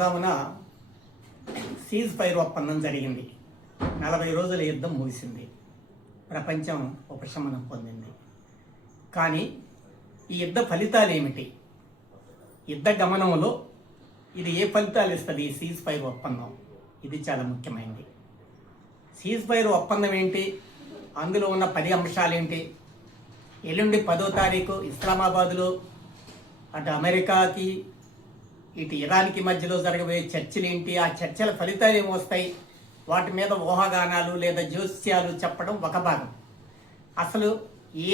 తెల్లవారుజామున cease fire ఒప్పందం జరిగింది. 40 రోజుల యుద్ధం ముగిసింది. ప్రపంచం ఉపశమనం పొందింది. కానీ ఈ యుద్ధ ఫలితాలు ఏమిటి? యుద్ధ గమనంలో ఇది ఏ ఫలితాలు ఇస్తుంది? ఈ సీజ్ ఫైర్ ఒప్పందం ఇది చాలా ముఖ్యమైనది. సీజ్ ఫైర్ ఒప్పందం ఏంటి? అందులో ఉన్న 10 అంశాలు ఏంటి? ఎల్లుండి 10వ తారీఖు ఇస్లామాబాద్లో అటు అమెరికాకి ఇటు ఇరాన్కి మధ్యలో జరగబోయే చర్చలు ఏంటి? ఆ చర్చల ఫలితాలు ఏమొస్తాయి? వాటి మీద ఊహాగానాలు లేదా జోస్యాలు చెప్పడం ఒక భాగం. అసలు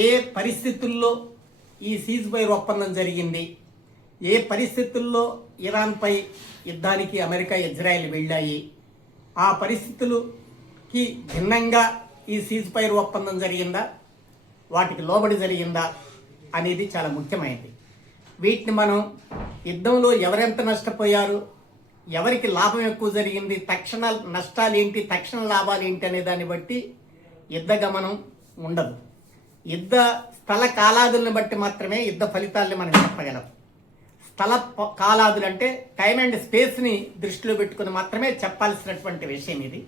ఏ పరిస్థితుల్లో ఈ సీజ్ ఫైర్ ఒప్పందం జరిగింది, ఏ పరిస్థితుల్లో ఇరాన్పై యుద్ధానికి అమెరికా ఇజ్రాయెల్ వెళ్ళాయి, ఆ పరిస్థితులకి భిన్నంగా ఈ సీజ్ ఫైర్ ఒప్పందం జరిగిందా, వాటికి లోబడి జరిగిందా అనేది చాలా ముఖ్యమైనది. వీటిని మనం యుద్ధంలో ఎవరెంత నష్టపోయారు, ఎవరికి లాభం ఎక్కువ జరిగింది, తక్షణ నష్టాలు ఏంటి, తక్షణ లాభాలు ఏంటి అనే దాన్ని బట్టి యుద్ధ గమనం ఉండదు. యుద్ధ స్థల కాలాదులను బట్టి మాత్రమే యుద్ధ ఫలితాలని మనం చెప్పగలం. స్థల కాలాదులు అంటే టైం అండ్ స్పేస్ని దృష్టిలో పెట్టుకుని మాత్రమే చెప్పాల్సినటువంటి విషయం ఇది.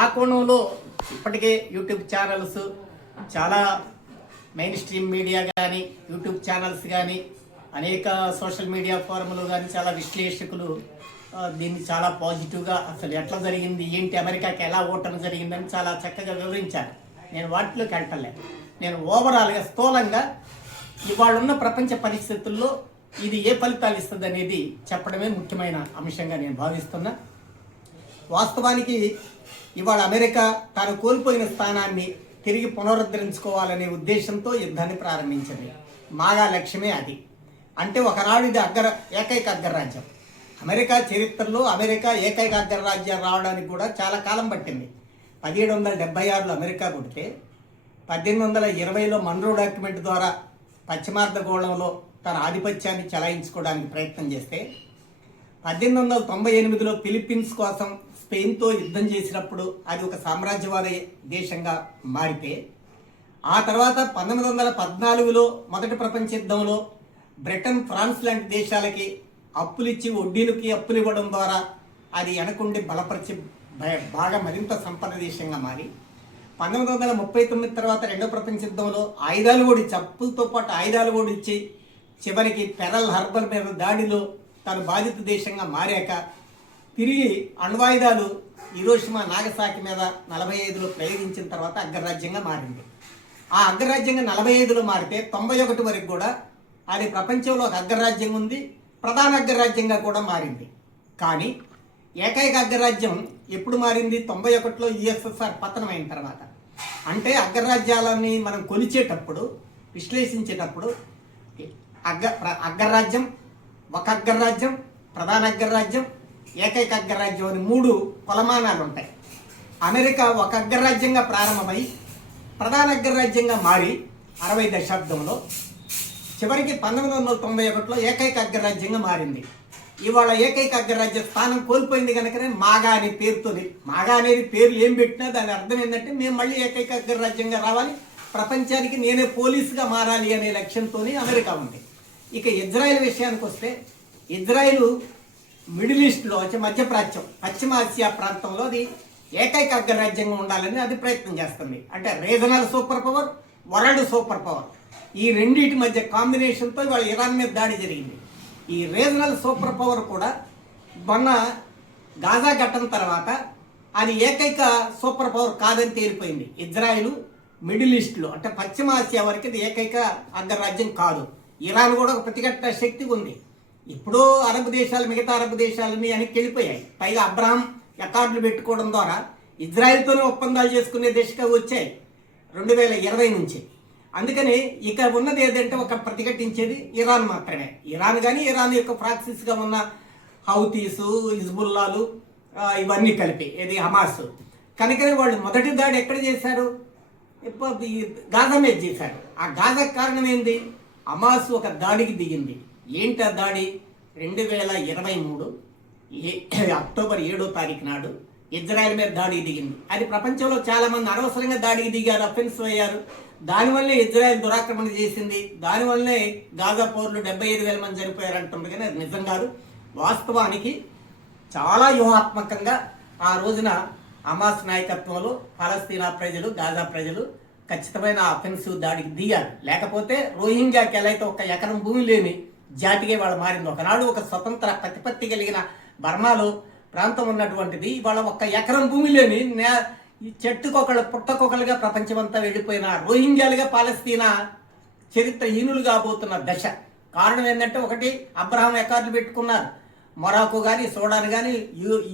ఆ కోణంలో ఇప్పటికే యూట్యూబ్ ఛానల్స్, చాలా మెయిన్ స్ట్రీమ్ మీడియా కానీ, యూట్యూబ్ ఛానల్స్ కానీ, అనేక సోషల్ మీడియా ఫోరములు కానీ చాలా విశ్లేషకులు దీన్ని చాలా పాజిటివ్గా అసలు ఎట్లా జరిగింది, ఏంటి, అమెరికాకి ఎలా ఓటమి జరిగిందని చాలా చక్కగా వివరించారు. నేను వాటిలోకి వెళ్ళలేదు. నేను ఓవరాల్గా స్థూలంగా ఇవాళ ఉన్న ప్రపంచ పరిస్థితుల్లో ఇది ఏ ఫలితాలు ఇస్తుంది అనేది చెప్పడమే ముఖ్యమైన అంశంగా నేను భావిస్తున్నా. వాస్తవానికి ఇవాళ అమెరికా తాను కోల్పోయిన స్థానాన్ని తిరిగి పునరుద్ధరించుకోవాలనే ఉద్దేశంతో యుద్ధాన్ని ప్రారంభించింది. మాగా లక్ష్యమే అది. అంటే ఒకనాడు ఇది ఏకైక అగ్రరాజ్యం. అమెరికా చరిత్రలో అమెరికా ఏకైక అగ్రరాజ్యం రావడానికి కూడా చాలా కాలం పట్టింది. 1776లో అమెరికా పుడితే 1820లో మన్రో డాక్యుమెంట్ ద్వారా పశ్చిమార్ధగోళంలో తన ఆధిపత్యాన్ని చెలాయించుకోవడానికి ప్రయత్నం చేస్తే 1898లో ఫిలిప్పీన్స్ కోసం స్పెయిన్తో యుద్ధం చేసినప్పుడు అది ఒక సామ్రాజ్యవాద దేశంగా మారితే, ఆ తర్వాత 1914లో మొదటి ప్రపంచ యుద్ధంలో బ్రిటన్, ఫ్రాన్స్ లాంటి దేశాలకి అప్పులిచ్చి వడ్డీలకి అప్పులు ఇవ్వడం ద్వారా అది వెనకుండి బలపరిచి బాగా మరింత సంపన్న దేశంగా మారి 1939 తర్వాత రెండో ప్రపంచ యుద్ధంలో ఆయుధాలు కూడా ఇచ్చి, అప్పులతో పాటు ఆయుధాలు కూడా ఇచ్చి చివరికి పెరల్ హార్బర్ మీద దాడిలో తను బాధిత దేశంగా మారాక తిరిగి అణ్వాయుధాలు హిరోషిమా, నాగసాకి మీద 45లో ప్రయోగించిన తర్వాత అగ్రరాజ్యంగా మారింది. ఆ అగ్రరాజ్యంగా 45లో మారితే 91 వరకు కూడా అది ప్రపంచంలో ఒక అగ్రరాజ్యం ఉంది, ప్రధాన అగ్రరాజ్యంగా కూడా మారింది. కానీ ఏకైక అగ్రరాజ్యం ఎప్పుడు మారింది? 91లో యుఎస్ఎస్ఆర్ పతనం అయిన తర్వాత. అంటే అగ్రరాజ్యాలని మనం కొలిచేటప్పుడు, విశ్లేషించేటప్పుడు అగ్రరాజ్యం, ఒక అగ్రరాజ్యం, ప్రధాన అగ్రరాజ్యం, ఏకైక అగ్రరాజ్యం అని 3 కొలమానాలు ఉంటాయి. అమెరికా ఒక అగ్రరాజ్యంగా ప్రారంభమై ప్రధాన అగ్రరాజ్యంగా మారి 60 దశాబ్దంలో చివరికి 1991లో ఏకైక అగ్రరాజ్యంగా మారింది. ఇవాళ ఏకైక అగ్రరాజ్య స్థానం కోల్పోయింది కనుకనే మాగా అనే పేరుతోని, మాగా అనేది పేరు ఏం పెట్టినా దాని అర్థం ఏంటంటే మేము మళ్ళీ ఏకైక అగ్రరాజ్యంగా రావాలి, ప్రపంచానికి నేనే పోలీసుగా మారాలి అనే లక్ష్యంతో అమెరికా ఉంది. ఇక ఇజ్రాయెల్ విషయానికి వస్తే, ఇజ్రాయెల్ మిడిల్ ఈస్ట్లో వచ్చే మధ్యప్రాచ్యం, పశ్చిమ ఆసియా ప్రాంతంలో అది ఏకైక అగ్రరాజ్యంగా ఉండాలని అది ప్రయత్నం చేస్తుంది. అంటే regional super power, world super power, ఈ రెండింటి మధ్య కాంబినేషన్తో ఇవాళ ఇరాన్ మీద దాడి జరిగింది. ఈ రీజనల్ సూపర్ పవర్ కూడా మొన్న గాజా ఘటన తర్వాత అది ఏకైక సూపర్ పవర్ కాదని తేలిపోయింది. ఇజ్రాయెల్ మిడిల్ ఈస్ట్లో అంటే పశ్చిమ ఆసియా వరకు ఇది ఏకైక అగ్రరాజ్యం కాదు. ఇరాన్ కూడా ఒక ప్రతిఘటన శక్తి ఉంది. ఇప్పుడు అరబ్ దేశాలు, మిగతా అరబ్ దేశాలని వెనక్కి వెళ్ళిపోయాయి. పైగా అబ్రహాం అకార్డులు పెట్టుకోవడం ద్వారా ఇజ్రాయెల్తోనే ఒప్పందాలు చేసుకునే దిశగా వచ్చాయి 2020 నుంచి. అందుకని ఇక ఉన్నది ఏదంటే ఒక ప్రతిఘటించేది ఇరాన్ మాత్రమే. ఇరాన్ కానీ ఇరాన్ యొక్క ప్రాక్సిస్గా ఉన్న హౌతీసు, హిజ్బుల్లాలు ఇవన్నీ కలిపి ఇది హమాస్. కనుకనే వాళ్ళు మొదటి దాడి ఎక్కడ చేశారు? గాజా మీద చేశారు. ఆ గాజా కారణం ఏంది? హమాస్ ఒక దాడికి దిగింది. ఏంటి ఆ దాడి? 2023 అక్టోబర్ 7వ తారీఖు నాడు ఇజ్రాయెల్ మీద దాడికి దిగింది. అది ప్రపంచంలో చాలా మంది అనవసరంగా దాడికి దిగారు, అఫెన్సివ్ అయ్యారు. దానివల్లే ఇజ్రాయెల్ దురాక్రమణ చేసింది. దానివల్లనే గాజా పౌరులు 75,000 మంది చనిపోయారు అంటున్నారు. కానీ అది నిజం కాదు. వాస్తవానికి చాలా వ్యూహాత్మకంగా ఆ రోజున హమాస్ నాయకత్వంలో పాలస్తీనా ప్రజలు, గాజా ప్రజలు ఖచ్చితమైన అఫెన్సివ్ దాడికి దిగారు. లేకపోతే రోహింగ్యాకి ఎలా అయితే ఒక ఎకరం భూమి లేని జాతిగా వాళ్ళు మారింది. ఒకనాడు ఒక స్వతంత్ర ప్రతిపత్తి కలిగిన బర్మాలో ప్రాంతం ఉన్నటువంటిది ఇవాళ ఒక్క ఎకరం భూమి లేని చెట్టుకొకళ్ళు పుట్టకొకళ్ళుగా ప్రపంచమంతా వెళ్ళిపోయిన రోహింగ్యాలుగా పాలస్తీనా చరిత్రహీనులు కాబోతున్న దశ. కారణం ఏంటంటే, ఒకటి అబ్రహాం అకార్డులు పెట్టుకున్నారు, మొరాకో కానీ, సూడాన్ కానీ,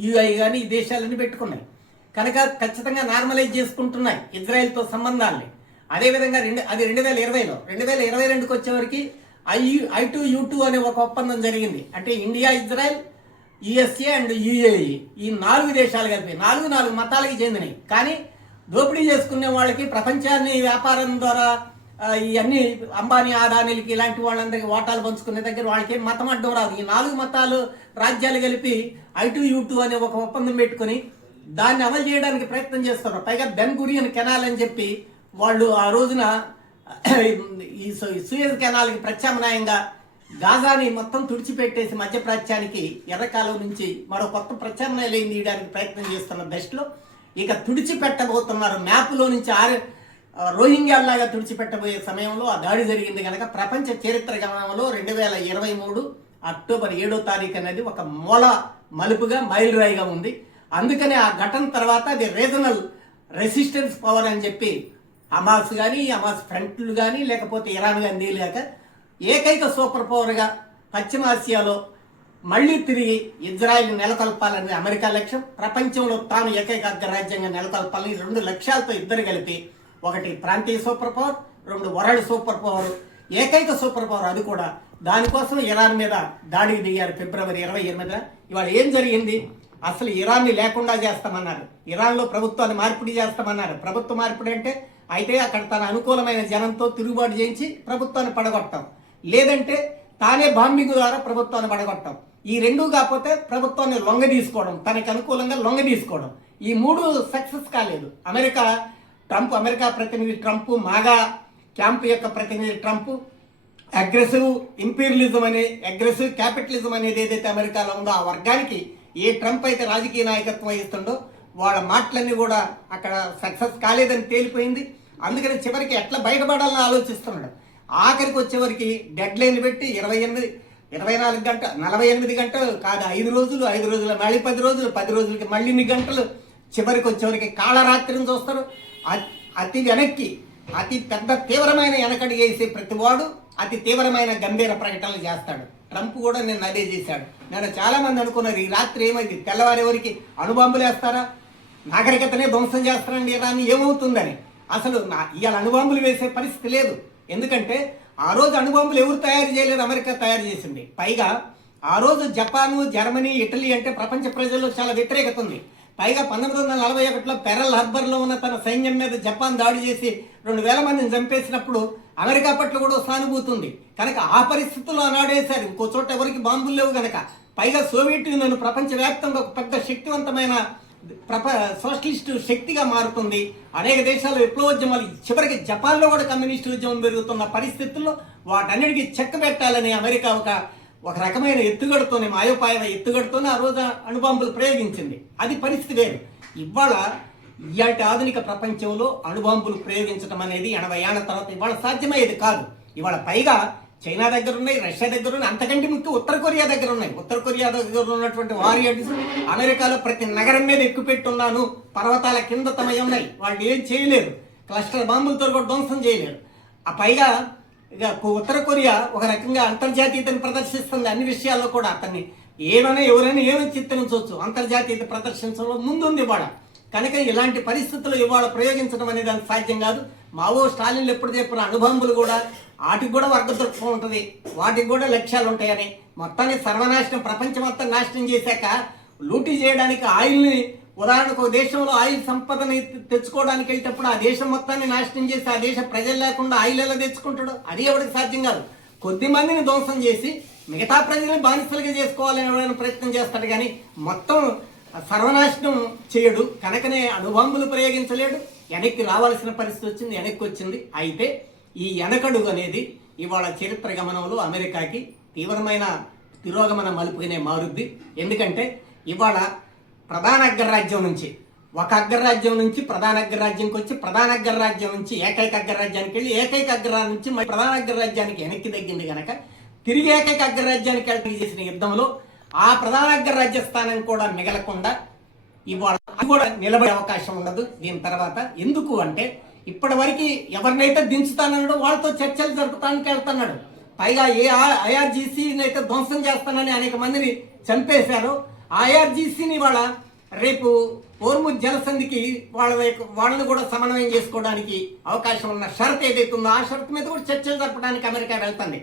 యుఐ కానీ ఈ దేశాలన్నీ పెట్టుకున్నాయి కనుక ఖచ్చితంగా నార్మలైజ్ చేసుకుంటున్నాయి ఇజ్రాయెల్తో సంబంధాలని. అదేవిధంగా అది 2020లో 2022కి వచ్చేవరకు I2U2 అనే ఒక ఒప్పందం జరిగింది. అంటే India, Israel, USA and UAE ఈ 4 దేశాలు కలిపి 4 మతాలకి చెందినవి. కానీ దోపిడీ చేసుకునే వాళ్ళకి, ప్రపంచాన్ని వ్యాపారం ద్వారా ఇవన్నీ అంబానీ, అదానీలకి ఇలాంటి వాళ్ళందరికీ వాటాలు పంచుకునే దగ్గర వాళ్ళకి మతం అడ్డం రాదు. ఈ 4 మతాలు రాజ్యాలు కలిపి I2U2 అనే ఒక ఒప్పందం పెట్టుకుని దాన్ని అమలు చేయడానికి ప్రయత్నం చేస్తున్నారు. పైగా బెన్ గురియన్ కెనాల్ అని చెప్పి వాళ్ళు ఆ రోజున ఈ సూయజ్ కెనాల్కి ప్రత్యామ్నాయంగా గాజాని మొత్తం తుడిచిపెట్టేసి మధ్యప్రాచ్యానికి ఎర్రకాలం నుంచి మరో కొత్త ప్రత్యామ్నాయాలు తీయడానికి ప్రయత్నం చేస్తున్న దశలో ఇక తుడిచిపెట్టబోతున్నారు. మ్యాప్లో నుంచి రోహింగ్యాల్లాగా తుడిచిపెట్టబోయే సమయంలో ఆ దాడి జరిగింది కనుక ప్రపంచ చరిత్ర గమనంలో 2023 అక్టోబర్ 7వ తారీఖు అనేది ఒక మూల మలుపుగా మైలురాయిగా ఉంది. అందుకనే ఆ ఘటన తర్వాత అది రీజనల్ రెసిస్టెన్స్ పవర్ అని చెప్పి హమాస్ కానీ, హమాస్ ఫ్రంట్లు కానీ, లేకపోతే ఇరాన్ కానీ తేలియాక ఏకైక సూపర్ పవర్గా పశ్చిమాసియాలో మళ్లీ తిరిగి ఇజ్రాయెల్ నెలకొల్పాలనేది అమెరికా లక్ష్యం. ప్రపంచంలో తాను ఏకైక అగ్రరాజ్యంగా నెలకొల్పాలని 2 లక్ష్యాలతో ఇద్దరు కలిపి, ఒకటి ప్రాంతీయ super power, 2 world super power, ఏకైక సూపర్ పవర్. అది కూడా దానికోసం ఇరాన్ మీద దాడికి దిగారు ఫిబ్రవరి 28న. ఇవాళ ఏం జరిగింది? అసలు ఇరాన్ని లేకుండా చేస్తామన్నారు, ఇరాన్లో ప్రభుత్వాన్ని మార్పిడి చేస్తామన్నారు. ప్రభుత్వ మార్పిడి అంటే అయితే అక్కడ తన అనుకూలమైన జనంతో తిరుగుబాటు చేయించి ప్రభుత్వాన్ని పడగొట్టాం, లేదంటే తానే బాంబింగ్ ద్వారా ప్రభుత్వాన్ని పడగొట్టాం. ఈ 2 కాకపోతే ప్రభుత్వాన్ని లొంగ తీసుకోవడం, తనకి అనుకూలంగా లొంగ తీసుకోవడం. ఈ 3 సక్సెస్ కాలేదు. అమెరికా ప్రతినిధి ట్రంప్, మాగా క్యాంప్ యొక్క ప్రతినిధి ట్రంప్ అగ్రెసివ్ ఇంపీరియలిజం అనే అగ్రెసివ్ క్యాపిటలిజం అనేది ఏదైతే అమెరికాలో ఉందో ఆ వర్గానికి ఏ ట్రంప్ అయితే రాజకీయ నాయకత్వం వహిస్తుండో వాళ్ళ మాటలన్నీ కూడా అక్కడ సక్సెస్ కాలేదని తేలిపోయింది. అందుకని చివరికి ఎట్లా బయటపడాలని ఆలోచిస్తున్నాడు. ఆఖరికి వచ్చేవరకు డెడ్ లైన్ పెట్టి 24 గంటలు, 48 గంటలు కాదు, 5 రోజులు, 5 రోజులు మళ్ళీ 10 రోజులు, 10 రోజులకి మళ్ళీ ఇన్ని గంటలు, చివరికి వచ్చేవరకు కాళరాత్రిని చూస్తారు. అతి పెద్ద తీవ్రమైన వెనకడిగి వేసే ప్రతివాడు అతి తీవ్రమైన గంభీర ప్రకటనలు చేస్తాడు. ట్రంప్ కూడా నిన్న అదే చేశాడు. నేను చాలా మంది అనుకున్నారు ఈ రాత్రి ఏమైంది, తెల్లవారి ఎవరికి అణుబాంబులు వేస్తారా, నాగరికతనే ధ్వంసం చేస్తారండి ఇరాన్, ఏమవుతుందని. అసలు ఇవాళ అణుబాంబులు వేసే పరిస్థితి లేదు. ఎందుకంటే ఆ రోజు అణుబాంబులు ఎవరు తయారు చేయలేదు, అమెరికా తయారు చేసింది. పైగా ఆ రోజు జపాను, జర్మనీ, ఇటలీ అంటే ప్రపంచ ప్రజల్లో చాలా వ్యతిరేకత ఉంది. పైగా 1941లో పెరల్ హార్బర్లో ఉన్న తన సైన్యం మీద జపాన్ దాడి చేసి 2000 మందిని చంపేసినప్పుడు అమెరికా పట్ల కూడా సానుభూతి ఉంది కనుక ఆ పరిస్థితుల్లో ఆనాడేశారు. ఇంకో చోట ఎవరికి బాంబులు లేవు కనుక. పైగా సోవియట్ యూనియన్ ప్రపంచవ్యాప్తంగా ఒక పెద్ద శక్తివంతమైన సోషలిస్టు శక్తిగా మారుతుంది. అనేక దేశాల విప్లవోద్యమాలు, చివరికి జపాన్లో కూడా కమ్యూనిస్టు ఉద్యమం పెరుగుతున్న పరిస్థితుల్లో వాటన్నిటికీ చెక్క పెట్టాలని అమెరికా ఒక రకమైన ఎత్తుగడతోనే, మాయోపాయ ఎత్తుగడతోనే ఆ రోజు అణుబాంబులు ప్రయోగించింది. అది పరిస్థితి వేరు. ఇవాళ ఆధునిక ప్రపంచంలో అణుబాంబులు ప్రయోగించడం అనేది 80 ఏళ్ల తర్వాత ఇవాళ సాధ్యమయ్యేది కాదు. ఇవాళ పైగా చైనా దగ్గర ఉన్నాయి, రష్యా దగ్గర ఉన్నాయి, అంతకంటే ముఖ్యం ఉత్తర కొరియా దగ్గర ఉన్నాయి. ఉత్తర కొరియా దగ్గర ఉన్నటువంటి వారియర్స్ అమెరికాలో ప్రతి నగరం మీద ఎక్కుపెట్టున్నాను, పర్వతాల కింద తమై ఉన్నాయి, వాళ్ళు ఏం చేయలేరు, క్లస్టర్ బాంబులతో కూడా ధ్వంసం చేయలేరు. ఆ పైగా ఇక ఉత్తర కొరియా ఒక రకంగా అంతర్జాతీయతను ప్రదర్శిస్తుంది అన్ని విషయాల్లో కూడా. అతన్ని ఎవరైనా ఏమని చిత్తరించవచ్చు, అంతర్జాతీయత ప్రదర్శించడంలో ముందుంది ఇవాళ. కనుక ఇలాంటి పరిస్థితులు ఇవాళ ప్రయోగించడం అనేది అంత సాధ్యం కాదు. మావో స్టాలిన్లు ఎప్పుడు చెప్పిన అణుబాంబులు కూడా వాటికి కూడా వర్గదృక్పం ఉంటుంది, వాటికి కూడా లక్ష్యాలు ఉంటాయని. మొత్తాన్ని సర్వనాశనం, ప్రపంచం మొత్తం నాశనం చేశాక లూటీ చేయడానికి ఆయిల్ని, ఉదాహరణకు ఒక దేశంలో ఆయిల్ సంపదని తెచ్చుకోవడానికి వెళ్ళేటప్పుడు ఆ దేశం మొత్తాన్ని నాశనం చేసి ఆ దేశ ప్రజలు లేకుండా ఆయిల్ ఎలా తెచ్చుకుంటాడు? అది ఎవరికి సాధ్యం కాదు. కొద్ది మందిని ధ్వంసం చేసి మిగతా ప్రజల్ని బానిసలుగా చేసుకోవాలని ఎవరైనా ప్రయత్నం చేస్తాడు, కానీ మొత్తం సర్వనాశనం చేయడు. కనుకనే అణుబాంబులు ప్రయోగించలేడు. వెనక్కి రావాల్సిన పరిస్థితి వచ్చింది, వెనక్కి వచ్చింది. అయితే ఈ వెనకడుగు అనేది ఇవాళ చరిత్ర గమనంలో అమెరికాకి తీవ్రమైన తిరోగమన మలుపుగానే మారుద్ది. ఎందుకంటే ఇవాళ ప్రధాన అగ్రరాజ్యం నుంచి ఒక అగ్రరాజ్యం నుంచి ప్రధాన అగ్రరాజ్యంకి వచ్చి ప్రధాన అగ్రరాజ్యం నుంచి ఏకైక అగ్రరాజ్యానికి వెళ్ళి ఏకైక అగ్రరాజ్యం నుంచి ప్రధాన అగ్రరాజ్యానికి వెనక్కి తగ్గింది కనుక తిరిగి ఏకైక అగ్రరాజ్యానికి వెళ్ళి చేసిన యుద్ధంలో ఆ ప్రధాన అగ్రరాజ్య స్థానం కూడా మిగలకుండా ఇవాళ కూడా నిలబడే అవకాశం ఉండదు దీని తర్వాత. ఎందుకు అంటే ఇప్పటి వరకు ఎవరినైతే దించుతానన్నాడో వాళ్ళతో చర్చలు జరుపుతానికి వెళ్తున్నాడు. పైగా ఏ ఐఆర్జీసీని అయితే ధ్వంసం చేస్తానని అనేక మందిని చంపేశారో ఐఆర్జీసీని వాళ్ళ రేపు హోర్ముజ్ జలసంధికి వాళ్ళని కూడా సమన్వయం చేసుకోవడానికి అవకాశం ఉన్న షరతు ఏదైతే ఉందో ఆ షరతు మీద కూడా చర్చలు జరపడానికి అమెరికా వెళ్తుంది.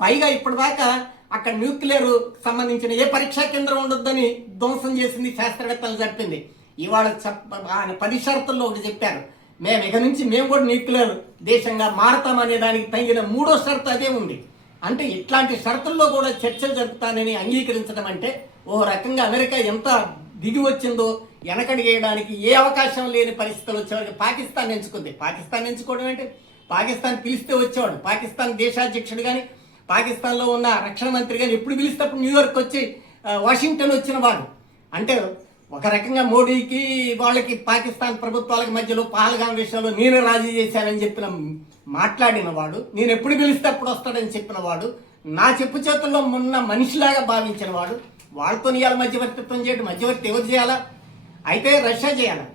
పైగా ఇప్పటిదాకా అక్కడ న్యూక్లియర్ సంబంధించిన ఏ పరీక్షా కేంద్రం ఉండొద్దని ధ్వంసం చేసింది శాస్త్రవేత్తలు చెప్పింది. ఇవాళ 10 షరతుల్లో ఒకటి చెప్పారు, మేము ఇక నుంచి మేము కూడా న్యూక్లియర్ దేశంగా మారతామనే దానికి తగిన 3వ షరతు అదే ఉంది. అంటే ఇట్లాంటి షరతుల్లో కూడా చర్చలు జరుపుతానని అంగీకరించడం అంటే ఓ రకంగా అమెరికా ఎంత దిగి వచ్చిందో వెనకడిగేయడానికి ఏ అవకాశం లేని పరిస్థితులు వచ్చేవారికి పాకిస్తాన్ ఎంచుకుంది. పాకిస్తాన్ ఎంచుకోవడం అంటే పాకిస్తాన్ పిలిస్తే వచ్చేవాడు. పాకిస్తాన్ దేశాధ్యక్షుడు కానీ పాకిస్తాన్లో ఉన్న రక్షణ మంత్రి కానీ ఎప్పుడు పిలిస్తే అప్పుడు న్యూయార్క్ వచ్చి వాషింగ్టన్ వచ్చిన వాడు. అంటే ఒక రకంగా మోడీకి వాళ్ళకి పాకిస్తాన్ ప్రభుత్వాలకు మధ్యలో పహల్గాం విషయంలో నేను రాజీ చేశానని చెప్పిన మాట్లాడిన వాడు, నేను ఎప్పుడు పిలిస్తే అప్పుడు వస్తాడని చెప్పిన వాడు, నా చెప్పు చేతుల్లో ఉన్న మనిషిలాగా భావించిన వాడు, వాళ్ళతో ఇవాళ మధ్యవర్తిత్వం చేయడం. మధ్యవర్తి ఎవరు చేయాలా? అయితే రష్యా చేయాలి,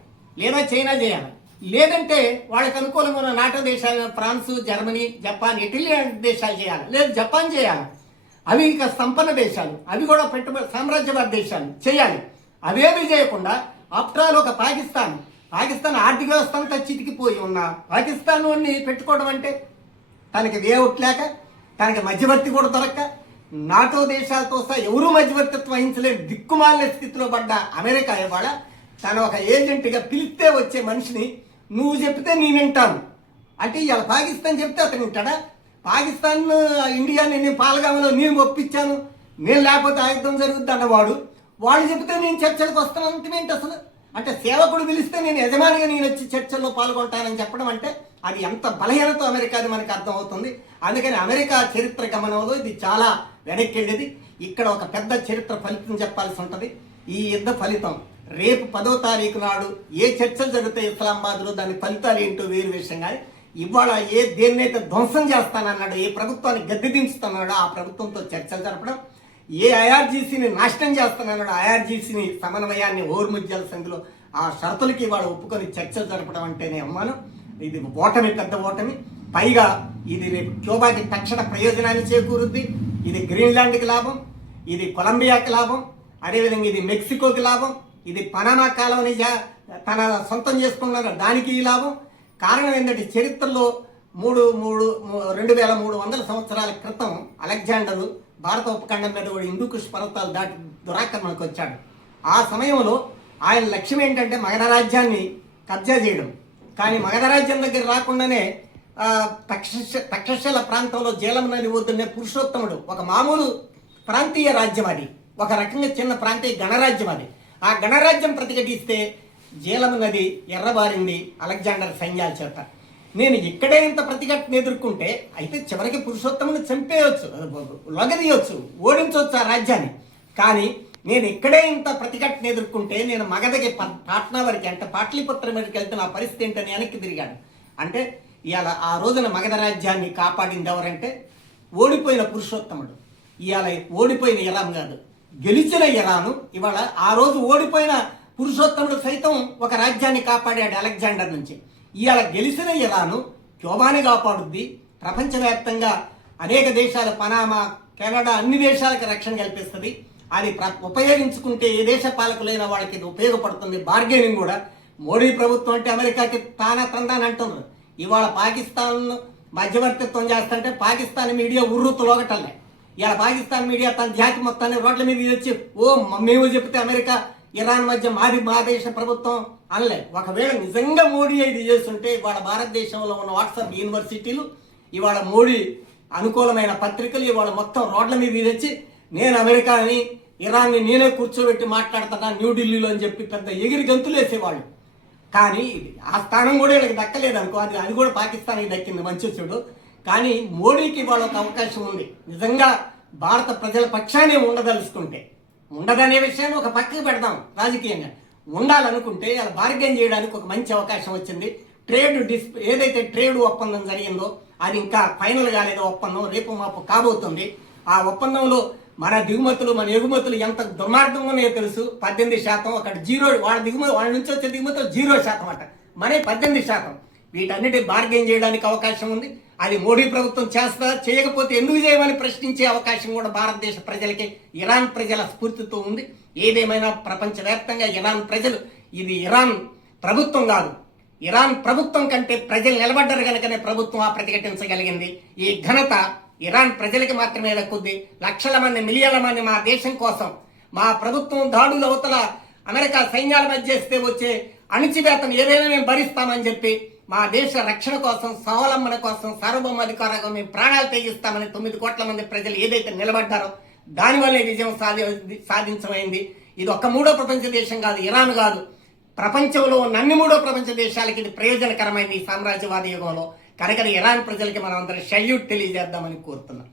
లేదా చైనా చేయాలి, లేదంటే వాళ్ళకి అనుకూలమైన నాటో దేశాలు ఫ్రాన్స్, జర్మనీ, జపాన్, ఇటలీ లాంటి దేశాలు చేయాలి, లేదా జపాన్ చేయాలి. అవి ఇక సంపన్న దేశాలు, అవి కూడా పెట్టుబడి సామ్రాజ్యవాద దేశాలు చేయాలి. అవేమీ చేయకుండా ఆఫ్టర్ ఆల్ ఒక పాకిస్తాన్ ఆర్థిక వ్యవస్థ అంతా చితికిపోయి ఉన్న పాకిస్తాన్ వాడిని పెట్టుకోవడం అంటే తనకి వేఅవుట్ లేక, తనకి మధ్యవర్తి కూడా దొరక్క, నాటో దేశాలతో సహా ఎవరూ మధ్యవర్తిత్వం వహించలేని దిక్కుమాలిన స్థితిలో పడ్డ అమెరికా ఇవాళ తన ఒక ఏజెంట్గా పిలిస్తే వచ్చే మనిషిని నువ్వు చెప్తే నేను వింటాను అంటే ఇవాళ పాకిస్తాన్ చెప్తే అతను వింటాడా? పాకిస్తాన్ ఇండియాని నేను పాల్గామలో నేను ఒప్పించాను, నేను లేకపోతే ఆయుధం జరుగుద్ది అన్నవాడు వాళ్ళు చెప్తే నేను చర్చలకు వస్తాను ఏంటి అసలు? అంటే సేవకుడు పిలిస్తే నేను యజమానిగా నేను వచ్చి చర్చల్లో పాల్గొంటానని చెప్పడం అంటే అది ఎంత బలహీనతో అమెరికాది మనకు అర్థమవుతుంది. అందుకని అమెరికా చరిత్ర గమనంలో ఇది చాలా వెనక్కి వెళ్ళేది. ఇక్కడ ఒక పెద్ద చరిత్ర ఫలితం చెప్పాల్సి ఉంటుంది. ఈ యుద్ధ ఫలితం రేపు 10వ తారీఖు నాడు ఏ చర్చలు జరుగుతాయి ఇస్లామాబాద్లో, దాని ఫలితాలు ఏంటో వేరు విషయం. కానీ ఇవాళ దేన్నైతే ధ్వంసం చేస్తానన్నాడో, ఏ ప్రభుత్వాన్ని గద్దె దించుతున్నాడో ఆ ప్రభుత్వంతో చర్చలు జరపడం, ఏ ఐఆర్జీసీని నాశనం చేస్తున్నాడో ఐఆర్జీసీని సమన్వయాన్ని హోర్ముజ్ జలసంధిలో ఆ షరతులకి వాళ్ళు ఒప్పుకొని చర్చలు జరపడం అంటేనే అమ్మాను. ఇది ఓటమి, పెద్ద ఓటమి. పైగా ఇది రేపు క్యూబాకి తక్షణ ప్రయోజనాన్ని చేకూరుద్ది. ఇది గ్రీన్లాండ్కి లాభం, ఇది కొలంబియాకి లాభం, అదేవిధంగా ఇది మెక్సికోకి లాభం, ఇది పనామా కాలంని తన సొంతం చేసుకున్నారు దానికి ఈ లాభం. కారణం ఏంటంటే చరిత్రలో 2300 సంవత్సరాల క్రితం అలెగ్జాండరు భారత ఉపఖండం మీద కూడా హిందూ కుష్ పర్వతాలు దాటి దురాక్రమణకు వచ్చాడు. ఆ సమయంలో ఆయన లక్ష్యం ఏంటంటే మగధ రాజ్యాన్ని కబ్జా చేయడం. కానీ మగధ రాజ్యం దగ్గర రాకుండానే తక్షశిల ప్రాంతంలో జీలం నది ఒడ్డునే పురుషోత్తముడు, ఒక మామూలు ప్రాంతీయ రాజ్యం అది, ఒక రకంగా చిన్న ప్రాంతీయ గణరాజ్యం అది. ఆ గణరాజ్యం ప్రతిఘటిస్తే జీలం నది ఎర్రబారింది అలెగ్జాండర్ సైన్యాల చేత. నేను ఇక్కడే ఇంత ప్రతిఘటన ఎదుర్కొంటే అయితే చివరికి పురుషోత్తముని చంపేయచ్చు, లొగదీయొచ్చు, ఓడించవచ్చు ఆ రాజ్యాన్ని. కానీ నేను ఇక్కడే ఇంత ప్రతిఘటన ఎదుర్కొంటే నేను మగధకి పాట్నా వరకు అంటే పాట్లీపుత్రం మీదకి వెళ్తే నా పరిస్థితి ఏంటని వెనక్కి తిరిగాడు. అంటే ఇవాళ ఆ రోజున మగధ రాజ్యాన్ని కాపాడింది ఎవరంటే ఓడిపోయిన పురుషోత్తముడు. ఇవాళ ఓడిపోయిన ఇరాన్ కాదు, గెలిచిన ఇరాను. ఇవాళ ఆ రోజు ఓడిపోయిన పురుషోత్తముడు సైతం ఒక రాజ్యాన్ని కాపాడాడు అలెగ్జాండర్ నుంచి. ఇవాళ గెలిచిన ఇరాను క్యూబాని కాపాడుద్ది. ప్రపంచవ్యాప్తంగా అనేక దేశాలు, పనామా, కెనడా, అన్ని దేశాలకు రక్షణ కల్పిస్తుంది. అది ఉపయోగించుకుంటే ఏ దేశ పాలకులైన వాళ్ళకి ఇది ఉపయోగపడుతుంది. బార్గెనింగ్ కూడా మోడీ ప్రభుత్వం అంటే అమెరికాకి తందాని అంటున్నారు. ఇవాళ పాకిస్తాన్ మధ్యవర్తిత్వం చేస్తుంటే పాకిస్తాన్ మీడియా ఉర్రుతులోగటల్లే. ఇవాళ పాకిస్తాన్ మీడియా తన జాతి మొత్తాన్ని రోడ్ల మీద వచ్చి మేము చెప్తే అమెరికా ఇరాన్ మధ్య మా దేశ ప్రభుత్వం అనలే. ఒకవేళ నిజంగా మోడీ ఇది చేస్తుంటే ఇవాళ భారతదేశంలో ఉన్న వాట్సాప్ యూనివర్సిటీలు, ఇవాళ మోడీ అనుకూలమైన పత్రికలు ఇవాళ మొత్తం రోడ్ల మీద వచ్చి నేను అమెరికాని ఇరాన్ని నేనే కూర్చోబెట్టి మాట్లాడుతున్నా న్యూఢిల్లీలో అని చెప్పి పెద్ద ఎగిరి గంతులు వేసేవాళ్ళు. కానీ ఆ స్థానం కూడా వీళ్ళకి దక్కలేదు అనుకో, అది కూడా పాకిస్తాన్కి దక్కింది, మంచి చెడు. కానీ మోడీకి ఇవాళ ఒక అవకాశం ఉంది నిజంగా భారత ప్రజల పక్షాన్ని ఉండదలుచుకుంటే. ఉండదనే విషయాన్ని ఒక పక్కకి పెడదాం. రాజకీయంగా ఉండాలనుకుంటే అలా బార్గెన్ చేయడానికి ఒక మంచి అవకాశం వచ్చింది. ఏదైతే ట్రేడ్ ఒప్పందం జరిగిందో అది ఇంకా ఫైనల్ కాలేదో ఒప్పందం, రేపు మాపు కాబోతుంది. ఆ ఒప్పందంలో మన దిగుమతులు మన ఎగుమతులు ఎంత దుర్మార్గంగానే తెలుసు. 18%, అక్కడ 0, వాళ్ళ నుంచి వచ్చే దిగుమతులు 0% అట, మరే 18%. వీటన్నిటి బార్గెన్ చేయడానికి అవకాశం ఉంది. అది మోడీ ప్రభుత్వం చేయకపోతే ఎందుకు చేయమని ప్రశ్నించే అవకాశం కూడా భారతదేశ ప్రజలకి, ఇరాన్ ప్రజల స్ఫూర్తితో ఉంది. ఏదేమైనా ప్రపంచవ్యాప్తంగా ఇరాన్ ప్రజలు, ఇది ఇరాన్ ప్రభుత్వం కాదు, ఇరాన్ ప్రభుత్వం కంటే ప్రజలు నిలబడ్డారు కనుకనే ప్రభుత్వం ఆ ప్రతిఘటించగలిగింది. ఈ ఘనత ఇరాన్ ప్రజలకి మాత్రమే దక్కుద్ది. లక్షల మంది, మిలియన్ల మంది మా దేశం కోసం, మా ప్రభుత్వం దాడుల అవతల అమెరికా సైన్యాల మధ్య చేస్తే వచ్చే అణిచివేతను ఏదైనా మేము భరిస్తామని చెప్పి మా దేశ రక్షణ కోసం, స్వావలంబన కోసం, సార్వభౌమాధికారంగా మేము ప్రాణాలు తెగిస్తామని 9 కోట్ల మంది ప్రజలు ఏదైతే నిలబడ్డారో దానివల్లే విజయం సాధించమైంది. ఇది ఒక్క మూడో ప్రపంచ దేశం కాదు, ఇరాన్ కాదు, ప్రపంచంలో ఉన్న అన్ని మూడో ప్రపంచ దేశాలకి ఇది ప్రయోజనకరమైంది ఈ సామ్రాజ్యవాద యుగంలో. కనుక ఇరాన్ ప్రజలకి మనం అందరం సెల్యూట్ తెలియజేద్దామని కోరుతున్నాం.